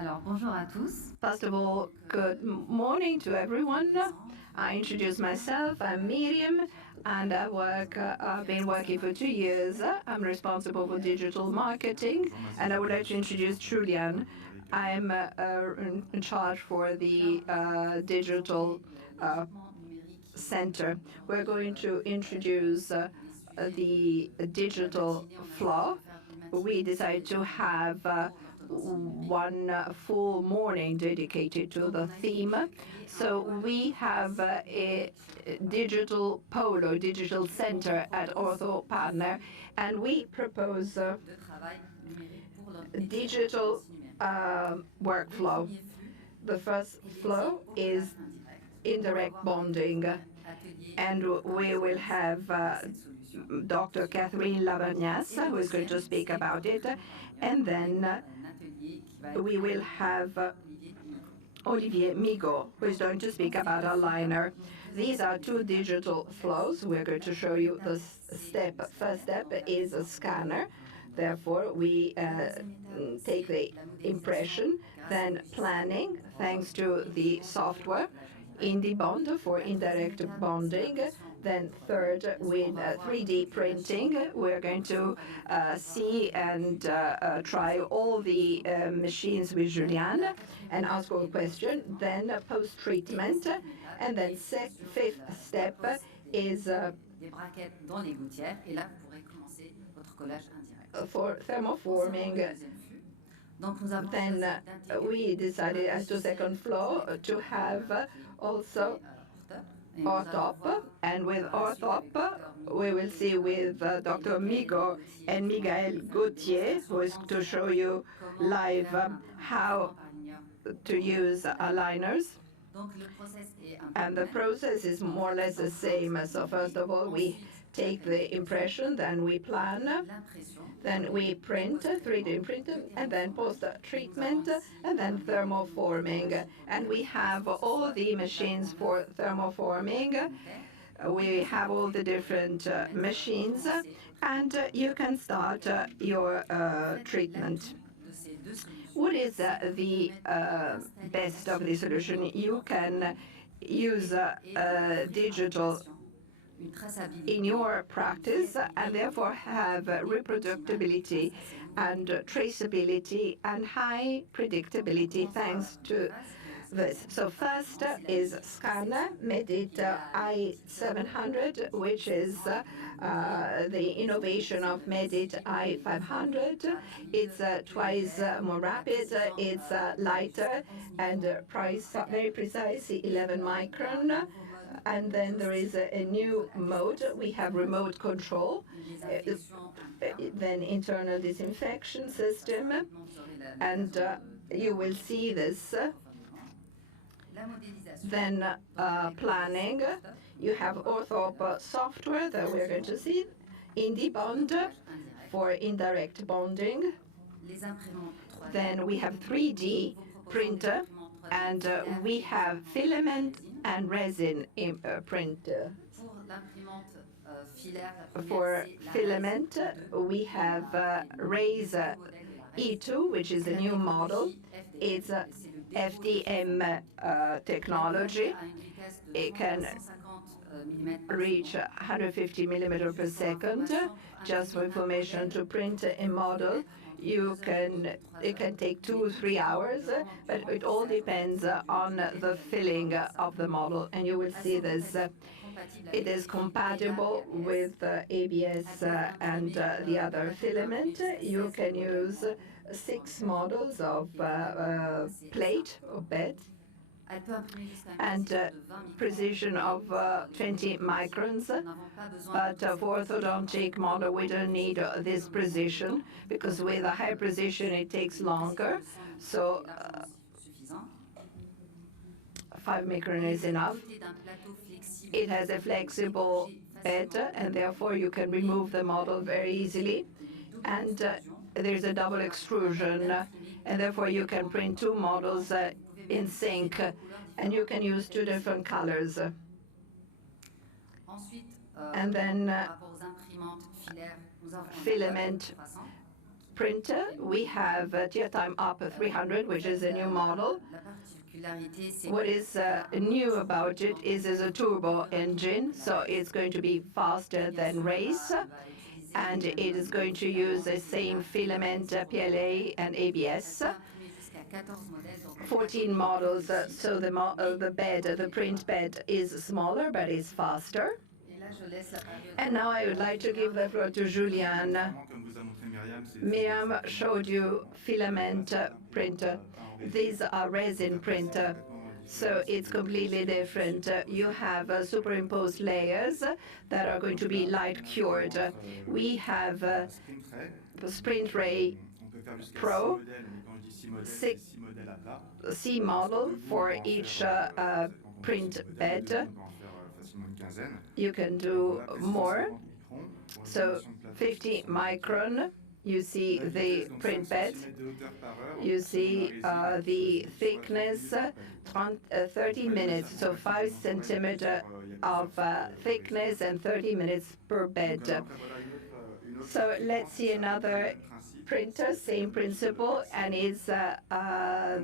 Alors, bonjour à tous. First of all, good morning to everyone. I introduce myself. I'm Myriam, and I've been working for 2 years. I'm responsible for digital marketing, and I would like to introduce Julien. I'm in charge for the digital center. We're going to introduce the digital flow. We decided to have one full morning dedicated to the theme. So we have a digital polo, digital center at Ortho Partner, and we propose digital workflow. The first flow is indirect bonding, and we will have Dr. Catherine Lavagnas, who is going to speak about it, and then we will have Olivier Migaud, who is going to speak about a liner. These are two digital flows. We're going to show you the step. First step is a scanner. Therefore, we take the impression, then planning, thanks to the software, IndiBond for indirect bonding. Then third, with 3D printing, we're going to see and try all the machines with Julien and ask all questions. Then post-treatment, and then fifth step is Des braquettes dans les gouttières. Et là, vous pourrez commencer votre collage indirect. For thermoforming. Then we decided as to second floor to have also orthop, and with orthop we will see with Dr. Migaud and Miguel Gauthier, who is to show you live how to use aligners. And the process is more or less the same. So first of all, we take the impression, then we plan, then we print, 3D print, and then post-treatment, and then thermoforming. And we have all the machines for thermoforming. We have all the different machines, and you can start your treatment. What is the best of the solution? You can use digital in your practice and therefore have reproducibility and traceability and high predictability thanks to this. So first is scanner Medit i700, which is the innovation of Medit i500. It's twice more rapid, it's lighter, and very precise, 11 micron. And then there is a new mode. We have remote control, then internal disinfection system, and you will see this. Then planning, you have orthop software that we're going to see, IndiBond for indirect bonding. Then we have 3D printer, and we have filament and resin printer. For filament, we have Razor E2, which is a new model. It's FDM technology. It can reach 150 millimeters per second. Just for information, to print a model, it can take 2 or 3 hours, but it all depends on the filling of the model, and you will see this. It is compatible with ABS and the other filament. You can use 6 models of plate or bed, and precision of 20 microns. But for orthodontic model, we don't need this precision, because with a high precision, it takes longer. So 5 micron is enough. It has a flexible bed, and therefore you can remove the model very easily. And there's a double extrusion, and therefore you can print 2 models in sync, and you can use 2 different colors. And then filament printer, we have tier time up 300, which is a new model. What is new about it is a turbo engine, so it's going to be faster than race, and it is going to use the same filament PLA and ABS. 14 models, so the print bed is smaller, but it's faster. And now I would like to give the floor to Julien. Myriam showed you filament printer. These are resin printer, so it's completely different. You have superimposed layers that are going to be light cured. We have Sprint Ray Pro, 6 model for each print bed. You can do more. So 50 micron, you see the print bed. You see the thickness, 30 minutes, so 5 centimeters of thickness and 30 minutes per bed. So let's see another printer, same principle, and it's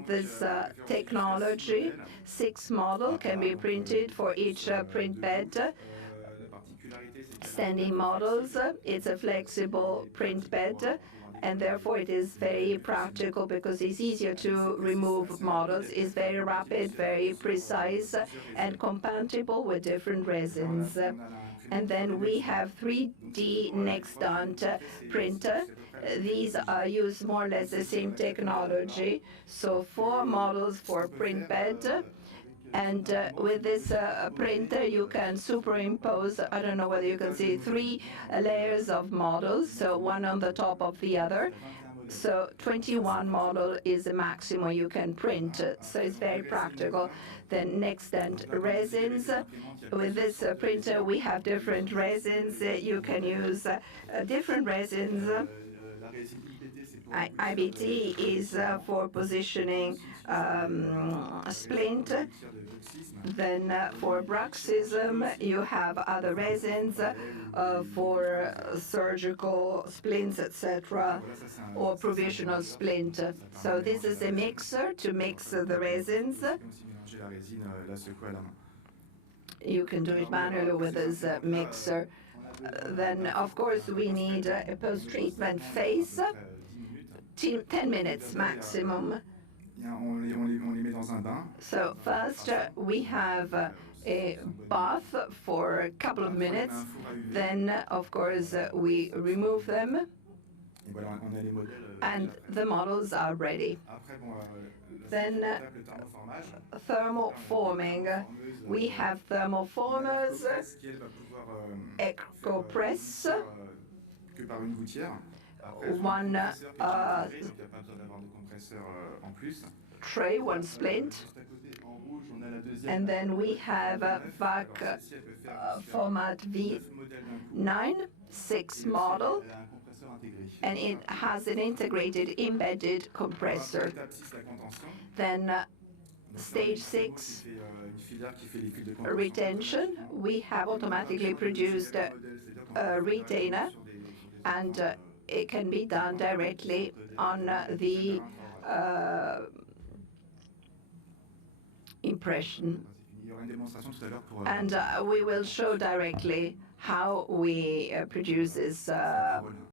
this technology. 6 model can be printed for each print bed. Standing models, it's a flexible print bed, and therefore it is very practical because it's easier to remove models. It's very rapid, very precise, and compatible with different resins. And then we have 3D Nextant printer. These use more or less the same technology. So 4 models for print bed. And with this printer, you can superimpose, I don't know whether you can see, 3 layers of models, so one on the top of the other. So 21 model is the maximum you can print, so it's very practical. Then Nextant resins. With this printer, we have different resins. You can use different resins. IBT is for positioning splint. Then for bruxism, you have other resins for surgical splints, etc., or provisional splint. So this is a mixer to mix the resins. You can do it manually with this mixer. Then, of course, we need a post-treatment phase, 10 minutes maximum. So first, we have a bath for a couple of minutes. Then, of course, we remove them, and the models are ready. Then thermal forming. We have thermal formers, EcoPress, one tray, one splint, and then we have VAC format V9, 6 model, and it has an integrated embedded compressor. Then stage 6 retention, we have automatically produced a retainer, and it can be done directly on the impression. And we will show directly how we produce this